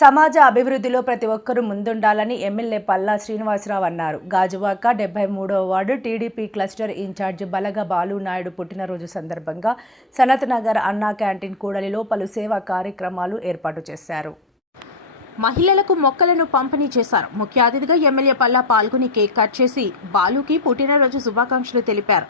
సమాజ అభివృద్ధిలో ప్రతి ఒక్కరూ ముందుండాలని ఎమ్మెల్యే పల్లా శ్రీనివాసరావు అన్నారు. గాజువాక 73వ ward TDP cluster incharge Balaga Balu Naidu పుట్టినరోజు సందర్భంగా సనత్ నగర్ అన్నా క్యాంటీన్ కూడలిలో పలు సేవా కార్యక్రమాలు ఏర్పాటు చేశారు. మహిళలకు మొక్కలను పంపిణీ చేశారు. ముఖ్య అతిథిగా ఎమ్మెల్యే పల్లా పాల్గొని కేక్ కట్ చేసి బాలుకి పుట్టినరోజు శుభాకాంక్షలు తెలిపారు.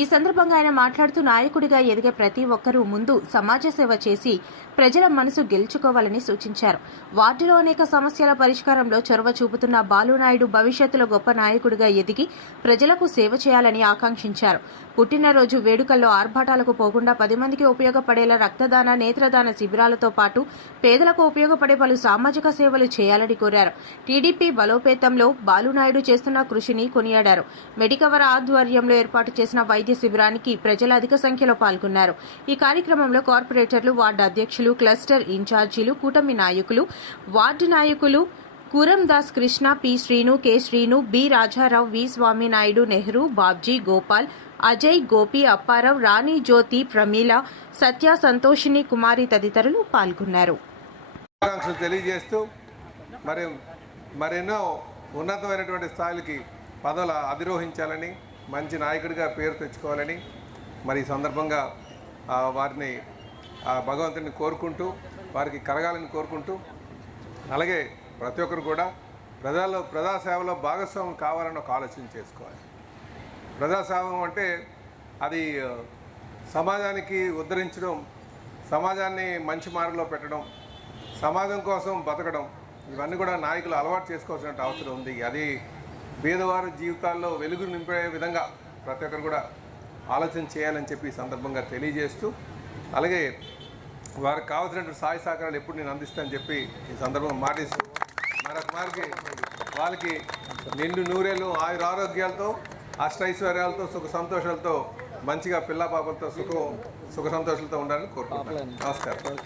ఈ సందర్భంగా ఆయన మాట్లాడుతూ నాయకుడిగా ఎదిగే ప్రతి ఒక్కరూ ముందు సమాజ సేవ చేసి ప్రజల మనసు గెలుచుకోవాలని సూచించారు. వార్డులో అనేక సమస్యల పరిష్కారంలో చొరవ చూపుతున్న బాలునాయుడు భవిష్యత్తులో గొప్ప నాయకుడిగా ఎదిగి ప్రజలకు సేవ చేయాలని ఆకాంక్షించారు. పుట్టినరోజు వేడుకల్లో ఆర్భాటాలకు పోకుండా 10 మందికి ఉపయోగపడేలా రక్తదాన, నేత్రదాన శిబిరాలతో పాటు పేదలకు ఉపయోగపడే పలు సామాజిక సేవలు చేయాలని కోరారు. టీడీపీ బలోపేతంలో బాలునాయుడు చేస్తున్న కృషిని కొనియాడారు. మెడికవర్ ఆధ్వర్యంలో ఏర్పాటు చేసిన వైద్య శిబిరానికి ప్రజలు అధిక సంఖ్యలో పాల్గొన్నారు. ఈ కార్యక్రమంలో కార్పొరేటర్లు, వార్డు అధ్యక్షులు, క్లస్టర్ ఇన్ఛార్జీలు, కూటమి నాయకులు, వార్డు నాయకులు Kuram Das Krishna, P Srinu, K Srinu, B Raja Rao, V Swami Naidu, Nehru, Babji, Gopal, Ajay, Gopi, Appa Rao, Rani, Jyothi, Pramila, Satya, Santhoshini, Kumari తదితరులు పాల్గొన్నారు. తెలియజేస్తూ మరెన్నో ఉన్నతమైనటువంటి స్థాయిలకి పదవులు అధిరోహించాలని, మంచి నాయకుడిగా పేరు తెచ్చుకోవాలని ఈ సందర్భంగా వారిని భగవంతుని కోరుకుంటూ, వారికి కలగాలని కోరుకుంటూ, అలాగే ప్రతి ఒక్కరు కూడా ప్రజాసేవలో భాగస్వామ్యం కావాలని ఒక ఆలోచన చేసుకోవాలి. ప్రజాసేవ అంటే అది సమాజానికి ఉద్ధరించడం, సమాజాన్ని మంచి మార్గంలో పెట్టడం, సమాజం కోసం బతకడం, ఇవన్నీ కూడా నాయకులు అలవాటు చేసుకోవాల్సిన అవసరం ఉంది. అది పేదవారి జీవితాల్లో వెలుగు నింపే విధంగా ప్రతి ఒక్కరు కూడా ఆలోచన చేయాలని చెప్పి ఈ సందర్భంగా తెలియజేస్తూ, అలాగే వారికి కావాల్సినటువంటి సహాయ సహకారాలు ఎప్పుడు నేను అందిస్తానని చెప్పి ఈ సందర్భంగా మాటిస్తూ, మరొక వాళ్ళకి నిండు నూరేళ్ళు ఆయురారోగ్యాలతో, అష్టైశ్వర్యాలతో, సుఖ సంతోషాలతో, మంచిగా పిల్ల పాపలతో సుఖ సంతోషాలతో ఉండాలని కోరుకుంటున్నాను. నమస్కారం.